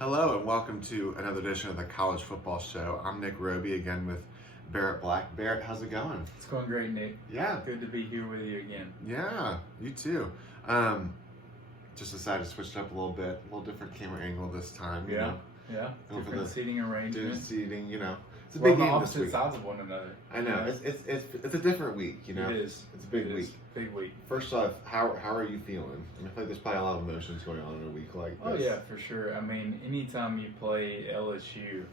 Hello and welcome to another edition of the College Football Show. I'm Nick Roby again with Barrett Black. Barrett, how's it going? It's going great, Nick. Yeah. Good to be here with you again. Yeah, you too. Just decided to switch it up a little bit, a little different camera angle this time. You know? Yeah. Going for Different the seating arrangement. seating, It's a Well, big game this opposite week. sides of one another. I know. It's a different week, It is. It's a big week. Big week. First off, how are you feeling? I feel like there's probably a lot of emotions going on in a week like this. Oh yeah, for sure. I mean, anytime you play LSU,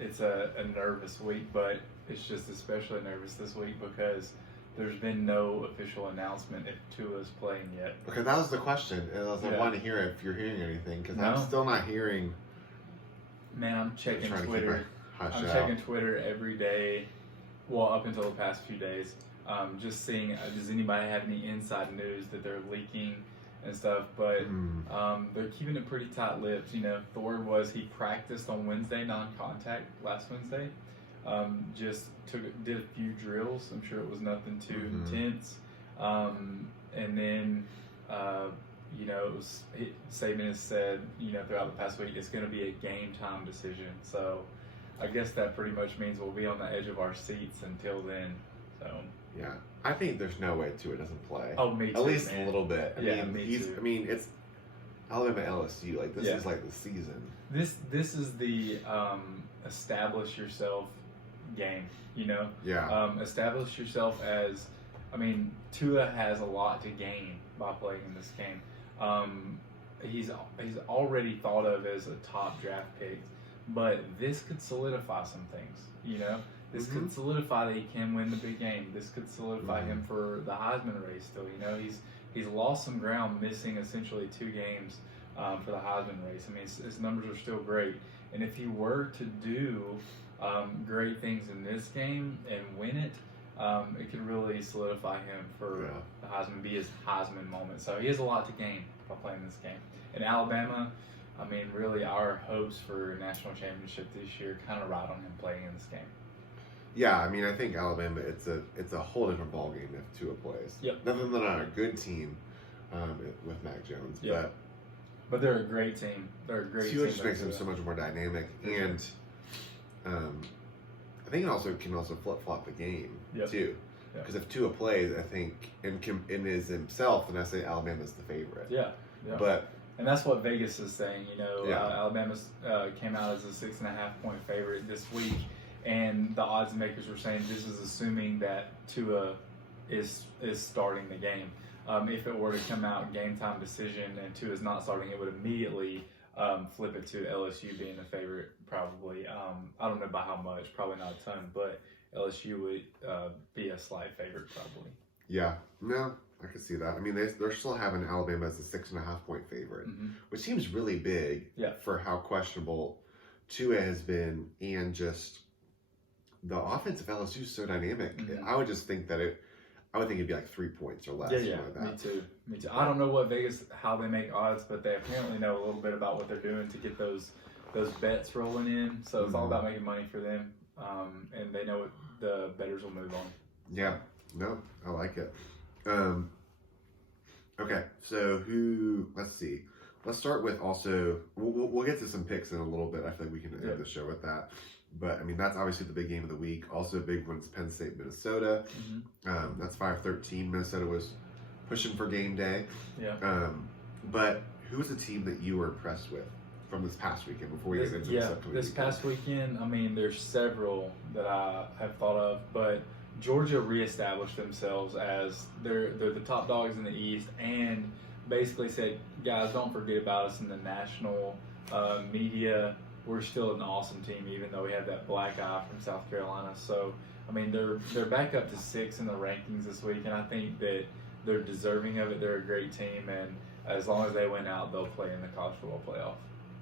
it's a nervous week, but it's just especially nervous this week because there's been no official announcement if Tua's playing yet. Okay, that was the question, and I wanted to hear if you're hearing anything because I'm still not hearing. Man, I'm checking trying to keep Twitter. hush I'm out. checking Twitter every day. Well, up until the past few days, just seeing does anybody have any inside news that they're leaking and stuff. But they're keeping it pretty tight-lipped. The word was he practiced on Wednesday, non-contact last Wednesday. Just did a few drills. I'm sure it was nothing too intense. And then Saban has said, throughout the past week, it's going to be a game time decision. So I guess that pretty much means we'll be on the edge of our seats until then. So yeah, I think there's no way Tua doesn't play. Oh, me too. At least man. a little bit. Me too. It's Alabama LSU. Like this is like the season. This is the establish yourself game. Yeah. Establish yourself as. Tua has a lot to gain by playing in this game. He's already thought of as a top draft pick, but this could solidify some things. This could solidify that he can win the big game. This could solidify him for the Heisman race. Still, he's lost some ground, missing essentially 2 games for the Heisman race. His numbers are still great, and if he were to do great things in this game and win it. It could really solidify him for the Heisman, be his Heisman moment. So he has a lot to gain by playing this game. And Alabama, really our hopes for national championship this year kind of ride on him playing in this game. Yeah, I think Alabama, it's a whole different ballgame if Tua plays. Yep. Nothing that they're not a good team with Mac Jones, but they're a great team. They're a great team. Tua just makes them so much more dynamic, and I think it can also flip-flop the game too. Because if Tua plays, I think, and is himself, then I say Alabama's the favorite. Yeah. And that's what Vegas is saying. Alabama came out as a 6.5-point favorite this week, and the odds makers were saying this is assuming that Tua is starting the game. If it were to come out game time decision and Tua is not starting, it would immediately flip it to LSU being the favorite, probably. I don't know by how much, probably not a ton, but LSU would be a slight favorite, probably. Yeah, no, I can see that. They're still having Alabama as a 6.5-point favorite, which seems really big for how questionable Tua has been, and just the offense of LSU is so dynamic. I would just think that I would think it'd be like 3 points or less. Yeah, like that. Me too. I don't know what Vegas, how they make odds, but they apparently know a little bit about what they're doing to get those bets rolling in. So it's all about making money for them, and they know what the bettors will move on. Yeah, no, I like it. Okay, so let's see. Let's start with also, we'll get to some picks in a little bit. I feel like we can end the show with that. But, that's obviously the big game of the week. Also a big one is Penn State, Minnesota. That's 5-13. Minnesota was pushing for game day. Yeah. But who was the team that you were impressed with from this past weekend before we get into the upcoming this past weekend, there's several that I have thought of, but Georgia reestablished themselves as they're the top dogs in the East and basically said, guys, don't forget about us in the national media. We're still an awesome team, even though we had that black eye from South Carolina. So, they're back up to 6 in the rankings this week, and I think that they're deserving of it. They're a great team, and as long as they win out, they'll play in the college football playoff.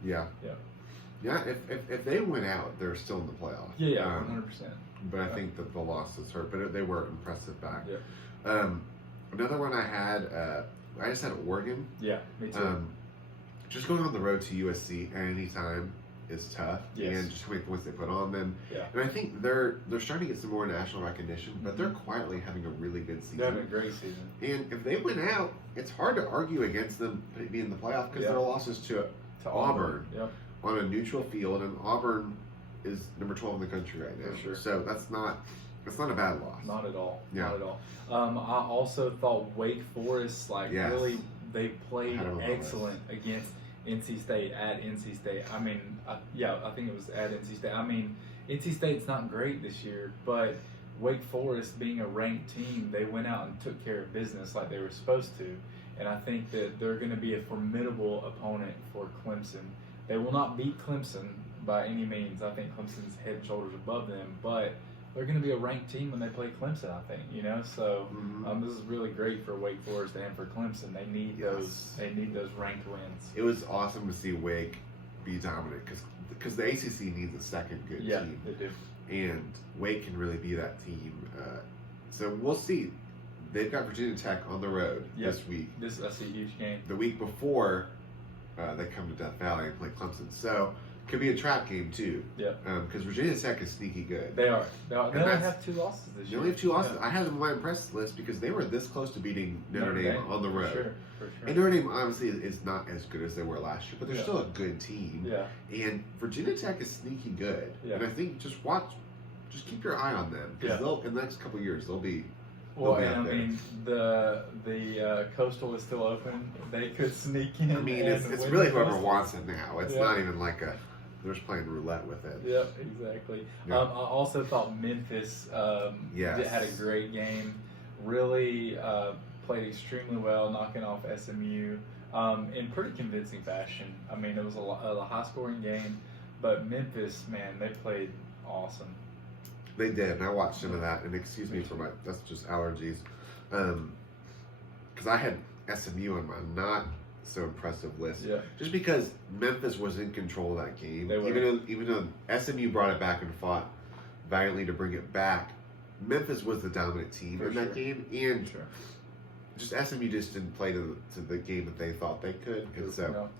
Yeah. If they win out, they're still in the playoff. Yeah, 100%. But I think that the losses hurt, but they were impressive back. Yeah. Another one I had, I just had Oregon. Yeah, me too. Just going on the road to USC anytime is tough, and just how many points they put on them. Yeah. And I think they're starting to get some more national recognition, but they're quietly having a really good season. They're having a great season. And if they win out, it's hard to argue against them being in the playoff because their losses to to Auburn. Yep. On a neutral field, and Auburn is number 12 in the country right now. For sure. So that's not a bad loss. Not at all. Yeah. Not at all. I also thought Wake Forest, really, they played excellent against NC State at NC State. I mean, I think it was at NC State. I mean, NC State's not great this year, but Wake Forest, being a ranked team, they went out and took care of business like they were supposed to. And I think that they're going to be a formidable opponent for Clemson. They will not beat Clemson by any means. I think Clemson's head and shoulders above them, but they're going to be a ranked team when they play Clemson, I think, So this is really great for Wake Forest and for Clemson. They need those ranked wins. It was awesome to see Wake be dominant because the ACC needs a second good team. They do. And Wake can really be that team. So we'll see. They've got Virginia Tech on the road this week. That's a huge game. The week before, they come to Death Valley and play Clemson. So could be a trap game too. Yeah. Because Virginia Tech is sneaky good. They are. They only have 2 losses this year. They only have 2 losses. I had them on my impressed list because they were this close to beating Notre Dame on the road. For sure. And Notre Dame obviously is not as good as they were last year, but they're still a good team. Yeah. And Virginia Tech is sneaky good. Yeah. And I think just keep your eye on them because in the next couple of years they'll be. Well, and I mean, the Coastal is still open. They could sneak in. I mean, it's really whoever wants it now. It's not even like they're just playing roulette with it. Yep, exactly. I also thought Memphis had a great game. Really played extremely well, knocking off SMU in pretty convincing fashion. I mean, it was a high-scoring game, but Memphis, man, they played awesome. They did, and I watched some of that. And excuse me for that's just allergies, because I had SMU on my not so impressive list. Yeah. Just because Memphis was in control of that game, even though SMU brought it back and fought valiantly to bring it back, Memphis was the dominant team in that game, and just SMU just didn't play to the game that they thought they could. And so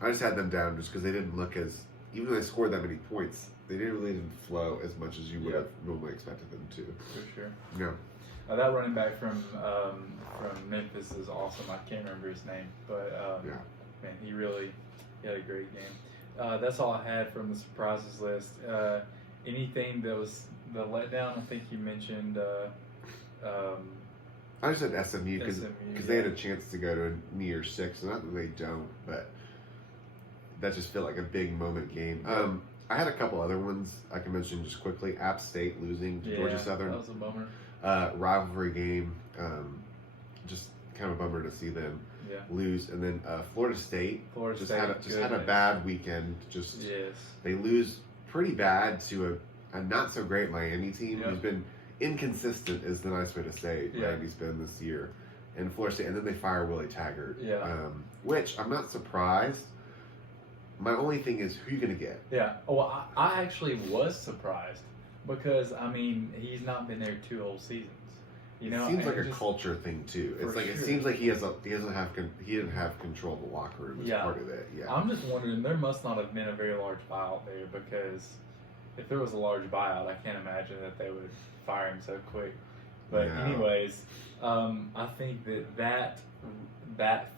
I just had them down just because they didn't look as, even though they scored that many points, they didn't flow as much as you would have normally expected them to. For sure. Yeah. That running back from Memphis is awesome. I can't remember his name, but man, he had a great game. That's all I had from the surprises list. Anything that was the letdown? I think you mentioned. I just said SMU because they had a chance to go to New Year's Six, and not that they don't, but that just felt like a big moment game. I had a couple other ones I can mention just quickly. App State losing to Georgia Southern. That was a bummer. Rivalry game. Just kind of a bummer to see them lose. And then Florida State had a bad weekend. They lose pretty bad to a not so great Miami team who's been inconsistent, is the nice way to say Miami's been this year. And Florida State, and then they fire Willie Taggart. Which I'm not surprised. My only thing is, who are you going to get? Yeah. Well, I actually was surprised because, I mean, he's not been there 2 whole seasons. It seems like a culture thing too. It's like it seems like he didn't have control of the locker room as part of it. Yeah. I'm just wondering, there must not have been a very large buyout there, because if there was a large buyout, I can't imagine that they would fire him so quick. But anyways, I think that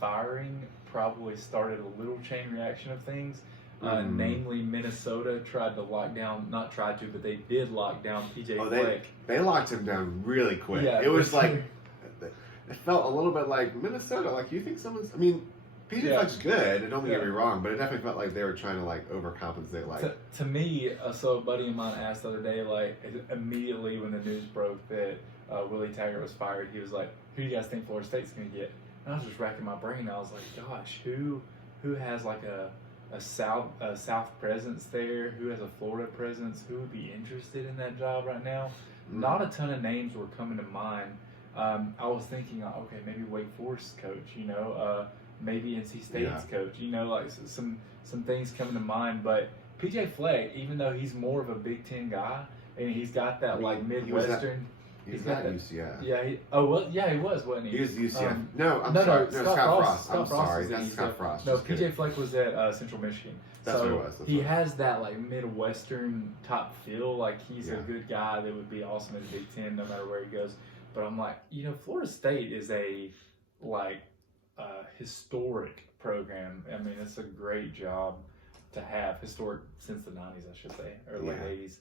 firing probably started a little chain reaction of things. Namely, Minnesota but they did lock down PJ Fleck. They locked him down really quick. Yeah, it was like, it felt a little bit like Minnesota. Like, you think someone's, I mean, PJ Fleck's good, and don't get me wrong, but it definitely felt like they were trying to, like, overcompensate. Like, to me, so a buddy of mine asked the other day, like, immediately when the news broke that Willie Taggart was fired, he was like, who do you guys think Florida State's going to get? And I was just racking my brain. I was like, gosh, who has like a South presence there? Who has a Florida presence? Who would be interested in that job right now? Not a ton of names were coming to mind. I was thinking, okay, maybe Wake Forest coach, maybe NC State's coach, like some things coming to mind. But PJ Fleck, even though he's more of a Big Ten guy, and he's got that like Midwestern. He's at UCF. Yeah. He was, wasn't he? He was UCF. I'm sorry. No, Scott Frost. I'm sorry. That's Scott Frost. No, PJ Fleck was at Central Michigan. That's what it was. He has that like Midwestern type feel. Like he's a good guy that would be awesome in the Big Ten no matter where he goes. But I'm like, Florida State is a historic program. I mean, it's a great job to have, historic since the 90s, I should say, or late 80s.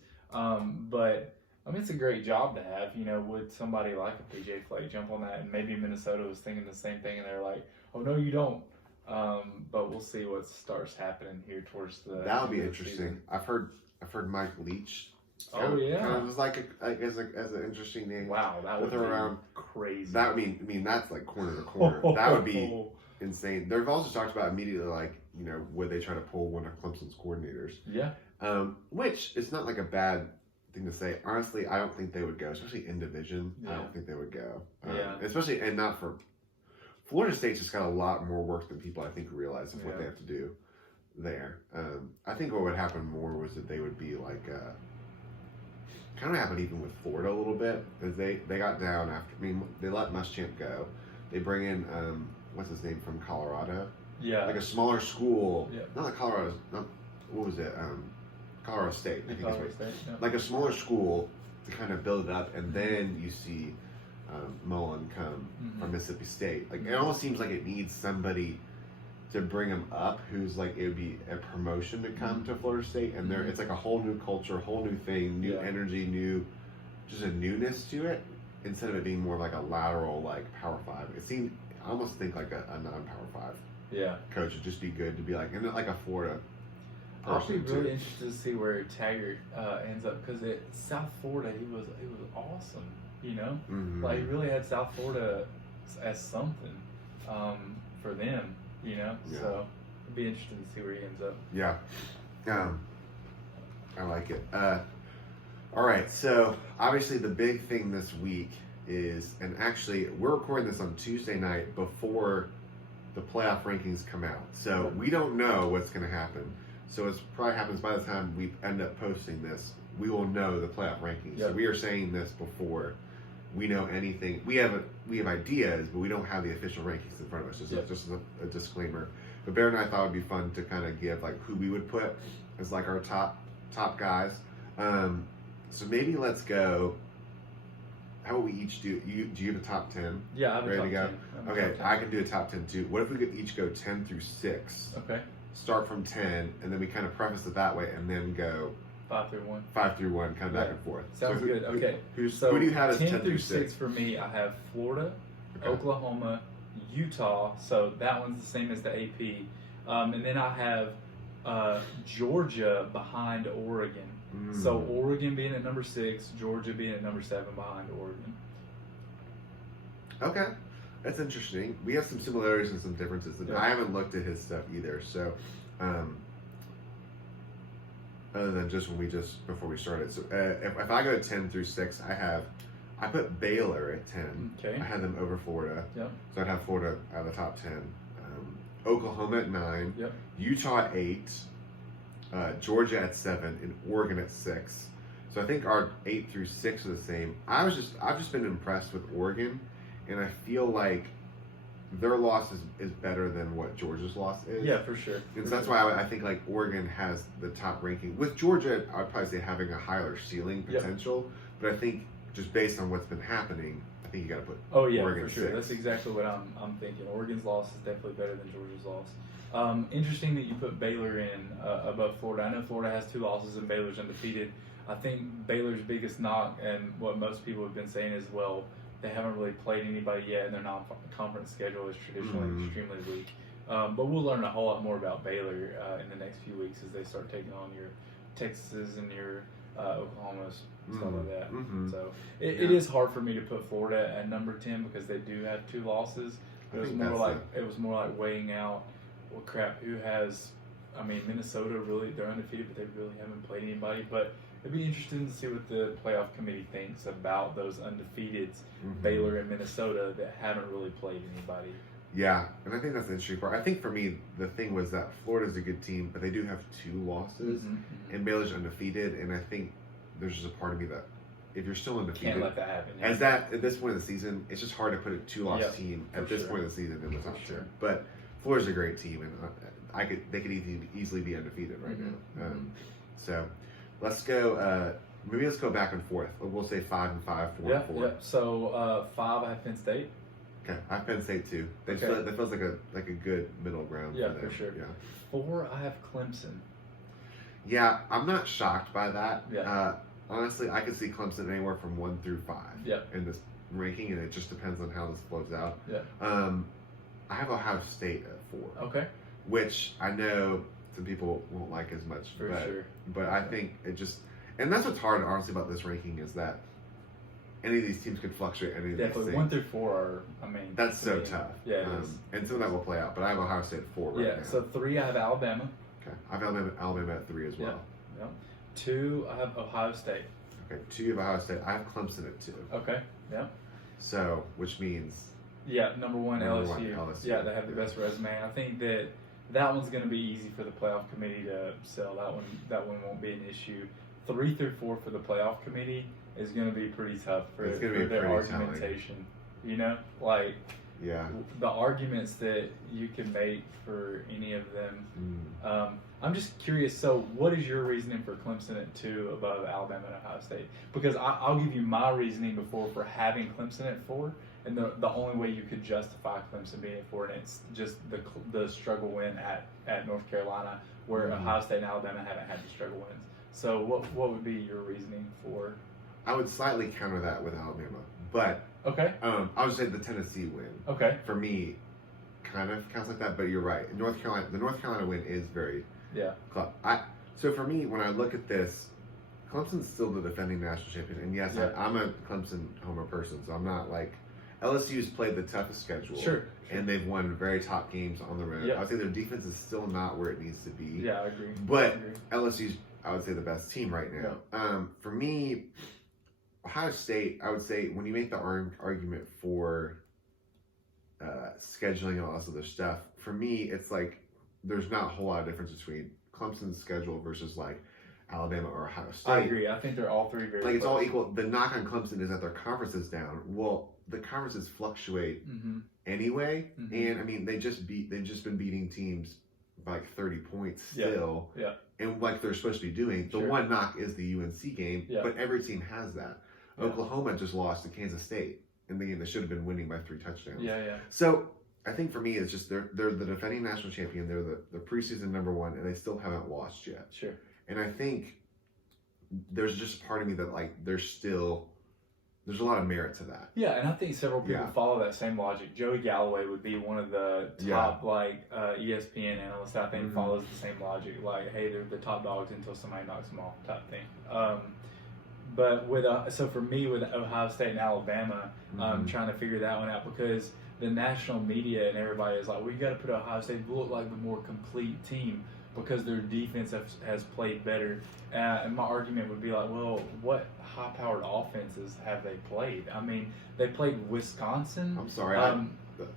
But I mean, it's a great job to have. Would somebody like a PJ Fleck jump on that? And maybe Minnesota was thinking the same thing, and they're like, "Oh no, you don't." But we'll see what starts happening here towards the. That would be interesting. Season. I've heard Mike Leach. Kind of was like as an interesting name. Wow, that would be around crazy. That mean that's like corner to corner. That would be insane. They've also talked about immediately would they try to pull one of Clemson's coordinators? Yeah. Which is not like a bad thing to say. Honestly, I don't think they would go, especially in division. Yeah. I don't think they would go. Especially and not for Florida State's just got a lot more work than people I think realize of what they have to do there. I think what would happen more was that they would be like. Kind of happened even with Florida a little bit, because they got down after. I mean, they let Muschamp go. They bring in what's his name from Colorado? Yeah, like a smaller school. Yeah. Not like Colorado. What was it? Colorado State. I think Colorado State. Yeah. Like a smaller school to kind of build it up, and then you see Mullen come from Mississippi State. Like it almost seems like it needs somebody to bring him up who's like, it would be a promotion to come to Florida State, and it's like a whole new culture, whole new thing, new energy, just a newness to it, instead of it being more like a lateral like Power 5. It seemed, I almost think like a non-Power 5 coach would just be good to be like, and like a Florida person. I'll be really interested to see where Taggart ends up, because at South Florida he was awesome, like he really had South Florida as something for them. So it'd be interesting to see where he ends up. Yeah. I like it. All right, so obviously the big thing this week is, and actually we're recording this on Tuesday night before the playoff rankings come out. So we don't know what's going to happen. So it probably happens by the time we end up posting this, we will know the playoff rankings. Yep. So we are saying this before we know anything. We have ideas, but we don't have the official rankings in front of us. Just a disclaimer. But Barrett and I thought it would be fun to kind of give like who we would put as like our top guys. So maybe let's go. How about we each do? Do you have a top 10? Yeah, I have ready a top to go. 10. Okay, I can do a top 10 too. What if we could each go 10 through 6? Okay. Start from 10, and then we kind of preface it that way, and then go 5 through 1. 5 through 1, kind of back and forth. Sounds good. Okay. Who do you have as 10 through 6 for me? I have Florida, Oklahoma, Utah. So that one's the same as the AP. And then I have Georgia behind Oregon. So Oregon being at number 6, Georgia being at number 7 behind Oregon. Okay. That's interesting. We have some similarities and some differences. I haven't looked at his stuff either. So, other than just before we started. So, if I go 10 through 6, I put Baylor at 10. Okay. I had them over Florida. Yep. So I'd have Florida out of the top 10. Oklahoma at 9. Yep. Utah at 8. Georgia at 7, and Oregon at 6. So I think our 8 through 6 are the same. I've just been impressed with Oregon, and I feel like their loss is better than what Georgia's loss is. Yeah, for sure. And so that's why I think like Oregon has the top ranking. With Georgia, I'd probably say having a higher ceiling potential, but I think just based on what's been happening, I think you got to put Oregon for sure. 6. That's exactly what I'm thinking. Oregon's loss is definitely better than Georgia's loss. Interesting that you put Baylor in above Florida. I know Florida has 2 losses and Baylor's undefeated. I think Baylor's biggest knock, and what most people have been saying is, well, they haven't really played anybody yet, and their non-conference schedule is traditionally extremely weak. But we'll learn a whole lot more about Baylor in the next few weeks as they start taking on your Texas and your Oklahomas, stuff like that. So it is hard for me to put Florida at number 10 because they do have 2 losses. It was more like weighing out, well, crap, who has? I mean, Minnesota really, they're undefeated, but they really haven't played anybody. But it'd be interesting to see what the playoff committee thinks about those undefeateds, Baylor and Minnesota, that haven't really played anybody. Yeah, and I think that's the interesting part. I think for me, the thing was that Florida's a good team, but they do have 2 losses, and Baylor's undefeated, and I think there's just a part of me that if you're still undefeated, can't let that happen. Yeah. At this point of the season, it's just hard to put a 2-loss team at this point of the season in the top 10. But Florida's a great team, and they could easily be undefeated right now. So let's go. Maybe let's go back and forth. We'll say 5 and 5, 4 and 4. So 5, I have Penn State. Okay, I have Penn State too. That feels like a good middle ground. Yeah, for sure. Yeah. 4, I have Clemson. Yeah, I'm not shocked by that. Yeah. Honestly, I could see Clemson anywhere from 1 through 5 in this ranking, and it just depends on how this flows out. Yeah. I have Ohio State at 4. Okay. Which I know some people won't like as much. For sure. But I think it just, and that's what's hard, honestly, about this ranking is that any of these teams could fluctuate. Any of Definitely these 1 through 4 are. I mean, that's so tough. Yeah. It is. And some of that will play out. But I have Ohio State at 4 right now. Yeah. So 3, I have Alabama. Okay. I have Alabama at 3 as well. Yeah. 2, I have Ohio State. Okay. 2, you have Ohio State. I have Clemson at 2. Okay. Yeah. So, which means. Yeah, number 1 LSU. Yeah, they have the best resume. I think that one's going to be easy for the playoff committee to sell. That one won't be an issue. 3 through 4 for the playoff committee is going to be pretty tough for their argumentation. You know, like the arguments that you can make for any of them. I'm just curious. So, what is your reasoning for Clemson at 2 above Alabama and Ohio State? Because I'll give you my reasoning before for having Clemson at 4. And the only way you could justify Clemson being at 4, and it's just the struggle win at North Carolina, where Ohio State and Alabama haven't had the struggle wins. So what would be your reasoning for? I would slightly counter that with Alabama, but I would say the Tennessee win. For me, kind of counts like that, but you're right. The North Carolina win is very close. So for me, when I look at this, Clemson's still the defending national champion, and yes, I'm a Clemson homer person, so I'm not like. LSU's played the toughest schedule. Sure. And they've won very top games on the road. I would say their defense is still not where it needs to be. Yeah, I agree. But LSU's, I would say, the best team right now. For me, Ohio State, I would say, when you make the argument for scheduling and all this other stuff, for me, it's like there's not a whole lot of difference between Clemson's schedule versus like Alabama or Ohio State. I agree. I think they're all 3 very it's all equal. The knock on Clemson is that their conference is down. Well, the conferences fluctuate anyway, and I mean they've just been beating teams by like 30 points still, and like they're supposed to be doing. The one knock is the UNC game, but every team has that. Oklahoma just lost to Kansas State in the game they should have been winning by 3 touchdowns. So I think for me it's just they're the defending national champion. They're the preseason number 1, and they still haven't lost yet. And I think there's just a part of me that like there's a lot of merit to that. Yeah, and I think several people follow that same logic. Joey Galloway would be one of the top ESPN analysts I think follows the same logic. Like, hey, they're the top dogs until somebody knocks them off type thing. But with so for me with Ohio State and Alabama, I'm trying to figure that one out because the national media and everybody is like, well, you got to put Ohio State to look like the more complete team because their defense has played better. And my argument would be like, well, what high-powered offenses have they played? I mean, they played Wisconsin. I'm sorry.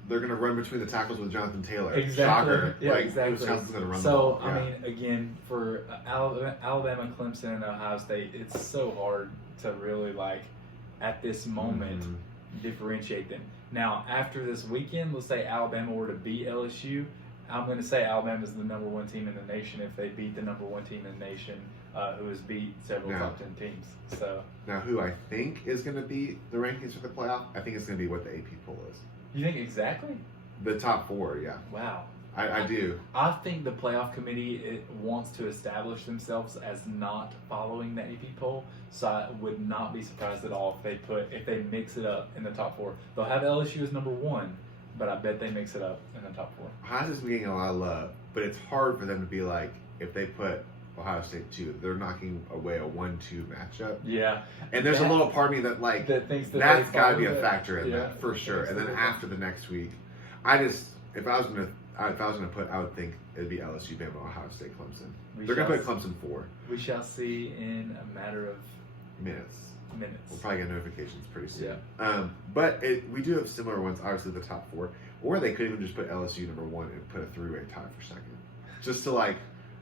They're going to run between the tackles with Jonathan Taylor. Exactly. Shocker. Yeah, exactly. Wisconsin's going to run the ball. I mean, again, for Alabama, Clemson, and Ohio State, it's so hard to really, like, at this moment, differentiate them. Now, after this weekend, let's say Alabama were to beat LSU, I'm going to say Alabama is the number 1 team in the nation if they beat the number 1 team in the nation who has beat several top 10 teams. So now, who I think is going to be the rankings for the playoff, I think it's going to be what the AP poll is. You think exactly? The top 4, yeah. Wow. I do. I think the playoff committee wants to establish themselves as not following the AP poll, so I would not be surprised at all if they mix it up in the top 4. They'll have LSU as number 1. But I bet they mix it up in the top 4. Ohio State's getting a lot of love, but it's hard for them to be like, if they put Ohio State 2, they're knocking away a 1-2 matchup. Yeah. And there's a little part of me that like, thinks that's got to be a factor in that, for sure. And then after the next week, if I was going to put, I would think it'd be LSU, Bama, Ohio State, Clemson. They're going to put Clemson 4. We shall see in a matter of minutes. Minutes. We'll probably get notifications pretty soon. Yeah. But we do have similar ones, obviously the top 4. Or they could even just put LSU number 1 and put a 3-way tie for second. Just to like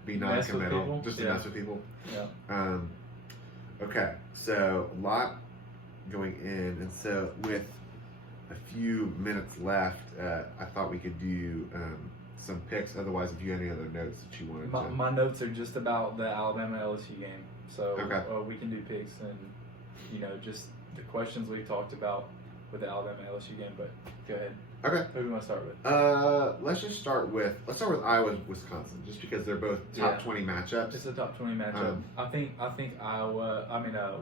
be non-committal. Just to mess with people. Yeah. Okay. So a lot going in. And so with a few minutes left, I thought we could do some picks. Otherwise, if you have any other notes that you wanted to. My notes are just about the Alabama LSU game. So we can do picks and, just the questions we've talked about. with the Alabama LSU game. But go ahead. Okay. Who do you want to start with? Let's start with Iowa and Wisconsin, just because they're both top 20 matchups. It's a top 20 matchup. I think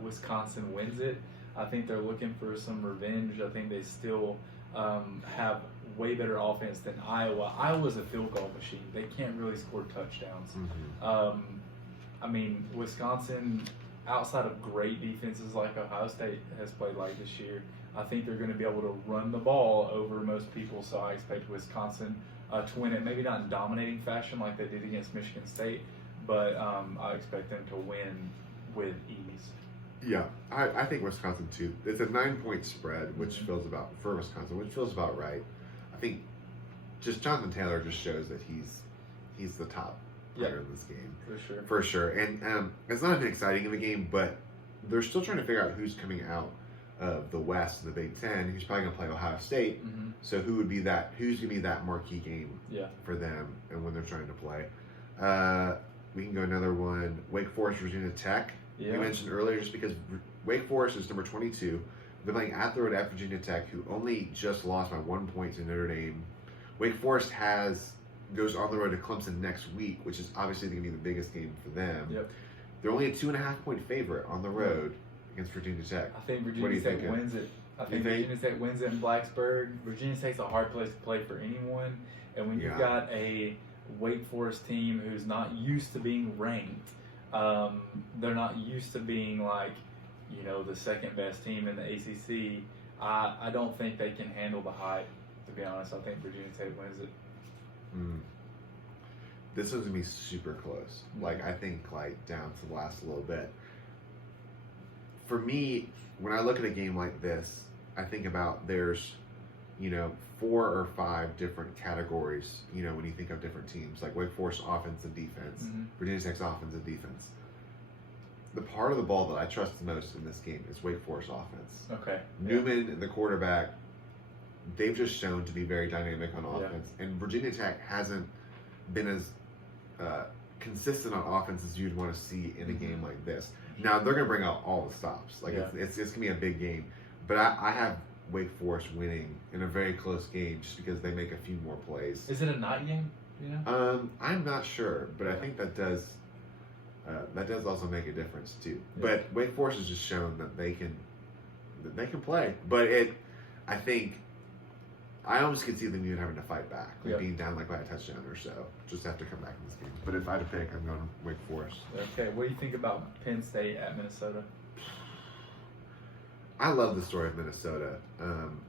Wisconsin wins it. I think they're looking for some revenge. I think they still have way better offense than Iowa. Iowa's a field goal machine. They can't really score touchdowns. Wisconsin, outside of great defenses like Ohio State has played like this year, I think they're going to be able to run the ball over most people. So I expect Wisconsin to win it. Maybe not in dominating fashion like they did against Michigan State, but I expect them to win with ease. Yeah, I think Wisconsin too. It's a 9-point spread, which feels about right. I think just Jonathan Taylor just shows that he's the top player in this game for sure. And it's not an exciting of a game, but they're still trying to figure out who's coming out of the West in the Big Ten. Who's probably going to play Ohio State. So who's going to be that marquee game for them and when they're trying to play. We can go another one. Wake Forest, Virginia Tech. We mentioned earlier, just because Wake Forest is number 22. They're playing at the road at Virginia Tech, who only just lost by 1 point to Notre Dame. Wake Forest goes on the road to Clemson next week, which is obviously going to be the biggest game for them. They're only a 2.5-point favorite on the road against Virginia Tech. I think Virginia Tech wins it. Virginia Tech wins it in Blacksburg. Virginia Tech's a hard place to play for anyone, and when you've got a Wake Forest team who's not used to being ranked, they're not used to being the second best team in the ACC. I don't think they can handle the hype. To be honest, I think Virginia Tech wins it. This is gonna be super close. I think down to the last little bit. For me, when I look at a game like this, I think about there's 4 or 5 different categories. When you think of different teams, like Wake Forest offense and defense, Virginia Tech's offense and defense. The part of the ball that I trust the most in this game is Wake Forest offense. Okay. Newman, the quarterback, they've just shown to be very dynamic on offense. And Virginia Tech hasn't been as consistent on offense as you'd want to see in a game like this. Now, they're going to bring out all the stops. It's going to be a big game. But I have Wake Forest winning in a very close game just because they make a few more plays. Is it a night game? I'm not sure, but I think that does also make a difference too. But Wake Forest has just shown that they can play. But I think I almost could see them even having to fight back, being down by a touchdown or so, just have to come back in this game. But if I had to pick, I'm going Wake Forest. Okay, what do you think about Penn State at Minnesota? I love the story of Minnesota.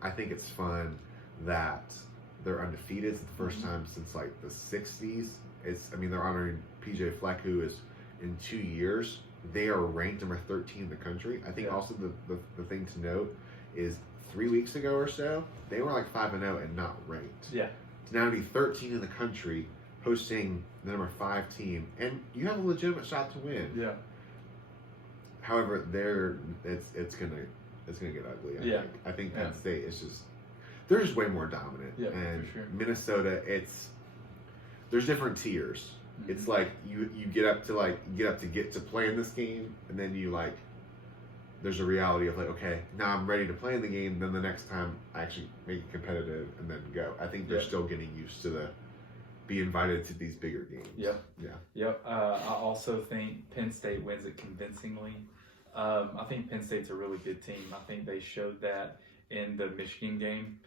I think it's fun that they're undefeated. It's the first time since the 60s. They're honoring PJ Fleck, who is in 2 years. They are ranked number 13 in the country. I think also the thing to note is 3 weeks ago or so, they were 5-0 and not ranked. To now be 13 in the country, hosting the number 5 team, and you have a legitimate shot to win. However, it's gonna get ugly. I think Penn State is they're just way more dominant. And for sure. Minnesota, there's different tiers. It's you get up to get to play in this game, and then there's a reality of okay, now I'm ready to play in the game. Then the next time I actually make it competitive and then go. I think they're still getting used to be invited to these bigger games. I also think Penn State wins it convincingly. I think Penn State's a really good team. I think they showed that in the Michigan game.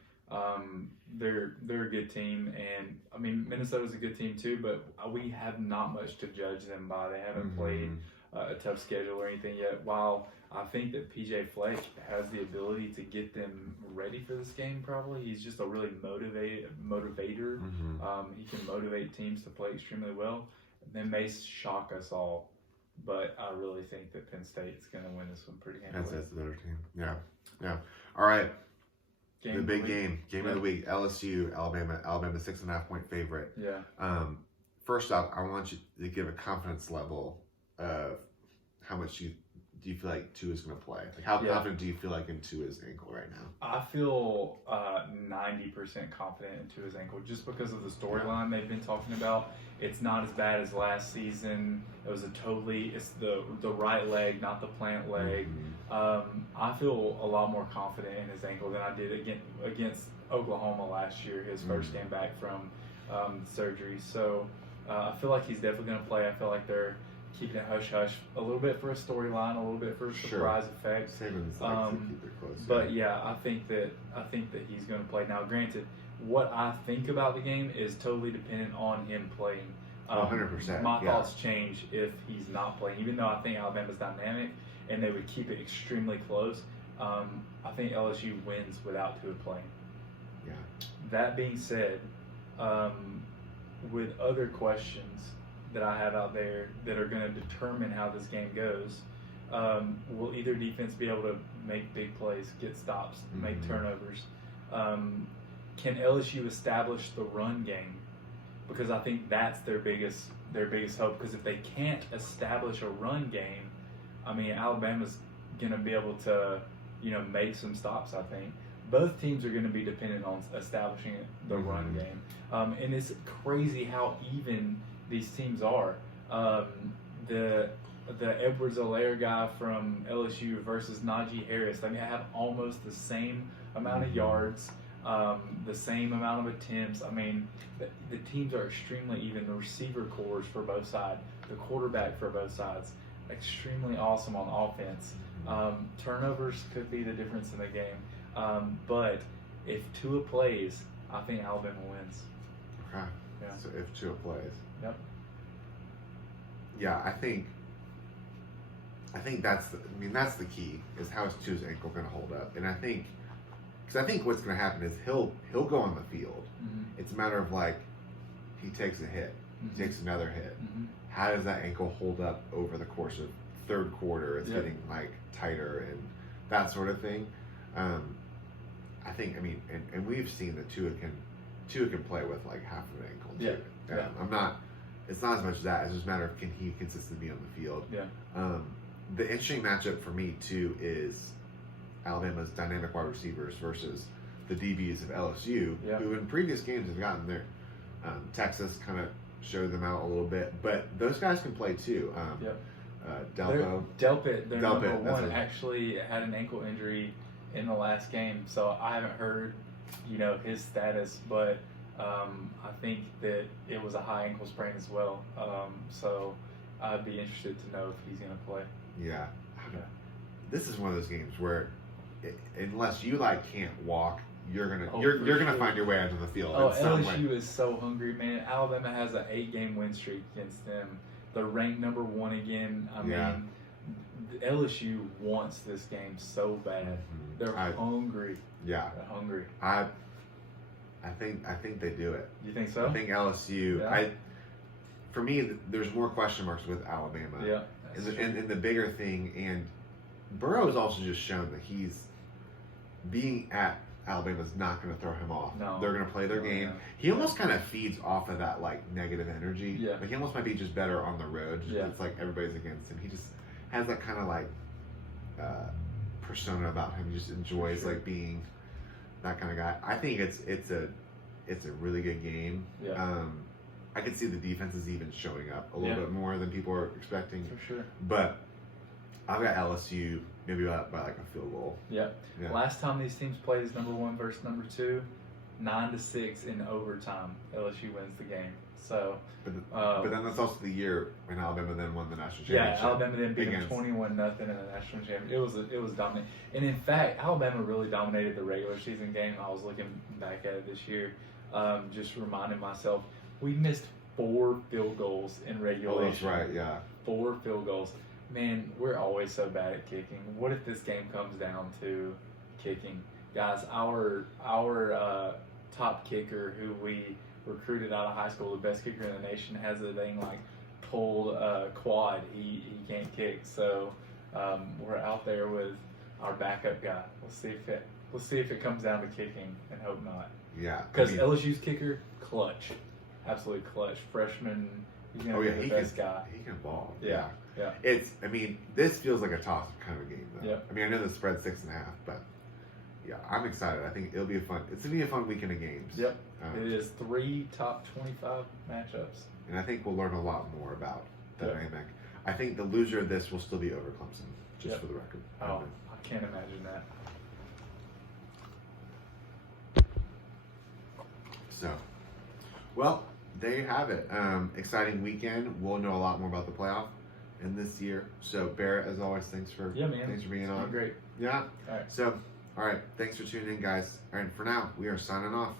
They're a good team, and Minnesota's a good team too. But we have not much to judge them by. They haven't played a tough schedule or anything yet. While I think that PJ Fleck has the ability to get them ready for this game. Probably he's just a really motivator. He can motivate teams to play extremely well. They may shock us all, but I really think that Penn State's going to win this one pretty handily. That's the better team. Yeah. All right. The big game of the week. LSU, Alabama 6.5-point favorite. First off, I want you to give a confidence level of how much do you feel like Tua is going to play? How confident do you feel in Tua's ankle right now? I feel 90% confident in Tua's ankle just because of the storyline they've been talking about. It's not as bad as last season. It's the right leg, not the plant leg. I feel a lot more confident in his ankle than I did against Oklahoma last year, his first game back from surgery. So I feel like he's definitely going to play. I feel like they're keeping it hush-hush a little bit for a storyline, a little bit for a surprise effect. Saban's like to keep it close. But yeah, I think that he's going to play. Now, granted, what I think about the game is totally dependent on him playing. 100%. My thoughts change if he's not playing. Even though I think Alabama's dynamic and they would keep it extremely close, I think LSU wins without Tua playing. Yeah. That being said, with other questions that I have out there that are going to determine how this game goes, will either defense be able to make big plays, get stops, make turnovers? Can LSU establish the run game? Because I think that's their biggest hope. Because if they can't establish a run game, I mean, Alabama's going to be able to, make some stops. I think both teams are going to be dependent on establishing the run game, and it's crazy how even these teams are. The Edwards-Helaire guy from LSU versus Najee Harris. I mean, I have almost the same amount of yards. The same amount of attempts. I mean, the teams are extremely even. The receiver cores for both sides, the quarterback for both sides, extremely awesome on offense. Turnovers could be the difference in the game. But if Tua plays, I think Alabama wins. Okay. Yeah. So if Tua plays. Yep. Yeah, I think that's the key is how is Tua's ankle going to hold up, and I think. Because I think what's going to happen is he'll go on the field. It's a matter of he takes a hit, he takes another hit. How does that ankle hold up over the course of third quarter? It's getting tighter and that sort of thing. I think and we've seen that Tua can play with half of an ankle too. Yeah. It's not as much as that. It's just a matter of can he consistently be on the field. Yeah. The interesting matchup for me too is Alabama's dynamic wide receivers versus the DBs of LSU, who in previous games have gotten there. Texas kind of showed them out a little bit, but those guys can play too. Delpit, their number one, actually had an ankle injury in the last game, so I haven't heard, his status, but I think that it was a high ankle sprain as well. So I'd be interested to know if he's going to play. Yeah. This is one of those games where unless you can't walk, you're gonna find your way out of the field. Oh, LSU is so hungry, man. Alabama has an 8-game win streak against them. They're ranked number 1 again. I mean, LSU wants this game so bad. They're hungry. Yeah, they're hungry. I think they do it. You think so? I think LSU. Yeah. For me, there's more question marks with Alabama. Yeah, and the bigger thing, and Burrow has also just shown that he's being at Alabama is not going to throw him off. No. They're going to play their game. Yeah. He almost kind of feeds off of that negative energy. Yeah. He almost might be just better on the road. It's everybody's against him. He just has that kind of persona about him. He just enjoys being that kind of guy. I think it's a really good game. Yeah. I could see the defenses even showing up a little bit more than people are expecting. For sure. But I've got LSU maybe by a field goal. Yeah. Last time these teams played is number 1 versus number 2, 9-6 in overtime. LSU wins the game. So, but then that's also the year when Alabama then won the national championship. Yeah, Alabama then beat them 21-0 in the national championship. It was dominant, and in fact, Alabama really dominated the regular season game. I was looking back at it this year, just reminding myself we missed 4 field goals in regulation. Oh, that's right. Yeah, 4 field goals. Man, we're always so bad at kicking. What if this game comes down to kicking? Guys, our top kicker who we recruited out of high school, the best kicker in the nation, has a thing pulled quad. He can't kick. So we're out there with our backup guy. We'll see if it comes down to kicking, and hope not. Yeah. Because LSU's kicker, clutch. Absolutely clutch. Freshman, he's going to be the best guy. He can ball. Yeah. This feels like a toss-up kind of game, though. Yep. I know the spread's 6.5, but yeah, I'm excited. I think it's going to be a fun weekend of games. Yep. It is 3 top 25 matchups. And I think we'll learn a lot more about the dynamic. I think the loser of this will still be over Clemson, just for the record. Oh, I can't imagine that. So, well, there you have it. Exciting weekend. We'll know a lot more about the playoff in this year. So, Barrett, as always, thanks for being on. Great. Yeah. All right. So, all right. Thanks for tuning in, guys. All right. For now, we are signing off.